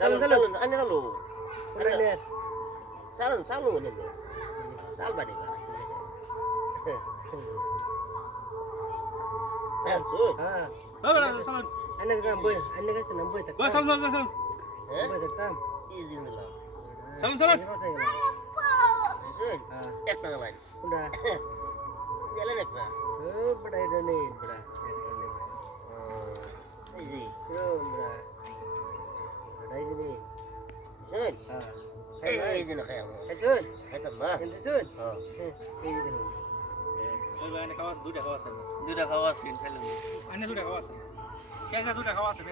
চালু চালু আনে চালু কোনটা নে চালু চালু নে চাল বাড়ি হ্যাঁ চুই হ্যাঁ ও বেটা চলুন আনে কাম বই আনে কাছে নাম বই থাক ও চল চল চল হ্যাঁ বই থাকতাম ইজি দিলাম চলুন চলুন চুই হ্যাঁ একটা এই যে খাই আমার এই খাইতাম না কিন্তু হ্যাঁ এই যে এই খাওয়া আছে দুইটা খাওয়া আছে দুটা খাওয়া আছে এনে খাওয়া আছে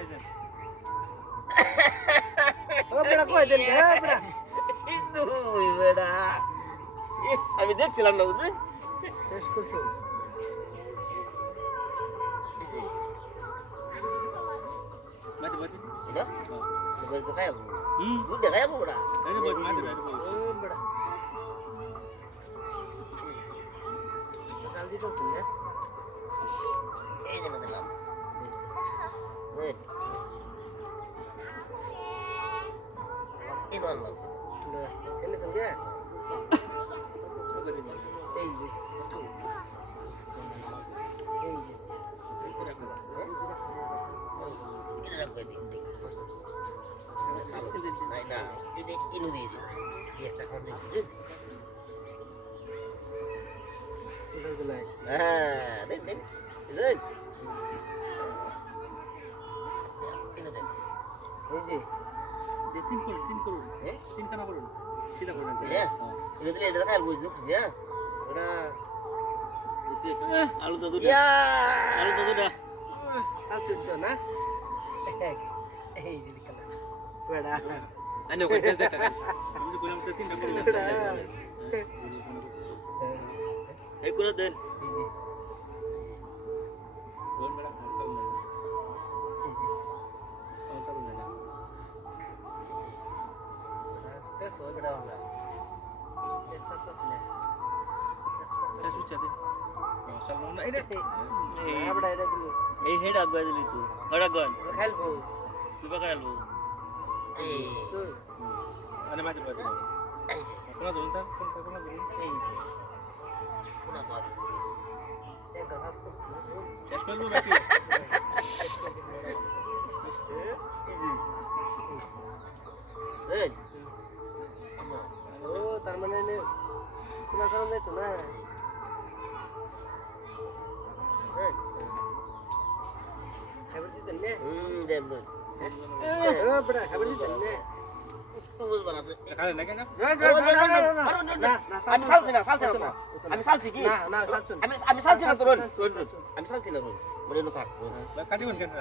দেন বেড়া আমি দেখছিলাম না বুঝলি শেষ করছ মাটি মাটি এটা তো খাই হুম দুধ খাই বড়া এই বই মাটি মাটি বই ও বড় চাল দিতে শুন এই যে না দিলাম এই ইনো আনলাম এনে শুন গে এই যে এই যে এটা রাখবে দিক দিক নাই না এটা ইনো দিয়েছে এই একটা খাওয়া দিয়েছে এটা গুলাই হ্যাঁ দেন দেন দেন ইনো দেন এই যে যে তিন করুন তিন করুন হ্যাঁ তিন খানা করুন সেটা করুন হ্যাঁ এটা দিলে এটা খাই বুঝ দুঃখ না ওটা আলু তো দুটা ইয়া আলু তো দুটা চাল চুদ্দ না এই যে দিকালা বড়া আনে কই পেঁয়াজ দেখা আমি তো কইলাম তো তিনটা করুন এই করে দেন কোন না হয় বড়া আমরা এই চলুন না এই হেড আগবা দিলি তুই হড়া গন খাইলবো তুই বাকা ধরুন এই যে কোনা তো আছে এক গাছ তো শেষ করব নাকি? ও তার মানে কোনা হুম দেন কেন আমি সালছি কি আমি সালছি না তো রোন আমি সালছি না রোন মনে লো থাক কাটি কোন কেন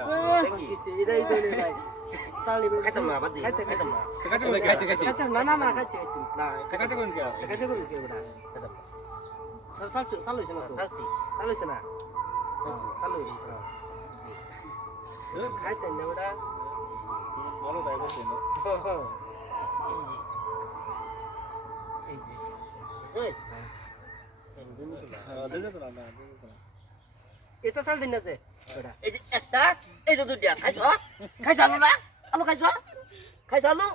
খাইতাম না বাদ দি খাইতে খাইতাম না কাটি কোন খাইছে খাইছে খাইতে না না না খাইতে খাইতে না কাটি কোন কে খাইতে করুন কি বড়া খাইতাম চাল চাল হইছে না তো সালছি চাল হইছে না চাল হইছে না খাইতে না বড়া ভালো ড্রাইভার করছে না এই যে এই যে এই দিন তো না দেবে তো না দেবে তো না এটা চাল দিন না যে এই যে একটা এই যে দুইটা। খাইছ? খাইছ আলু না? আলু খাইছ? খাইছ আলু?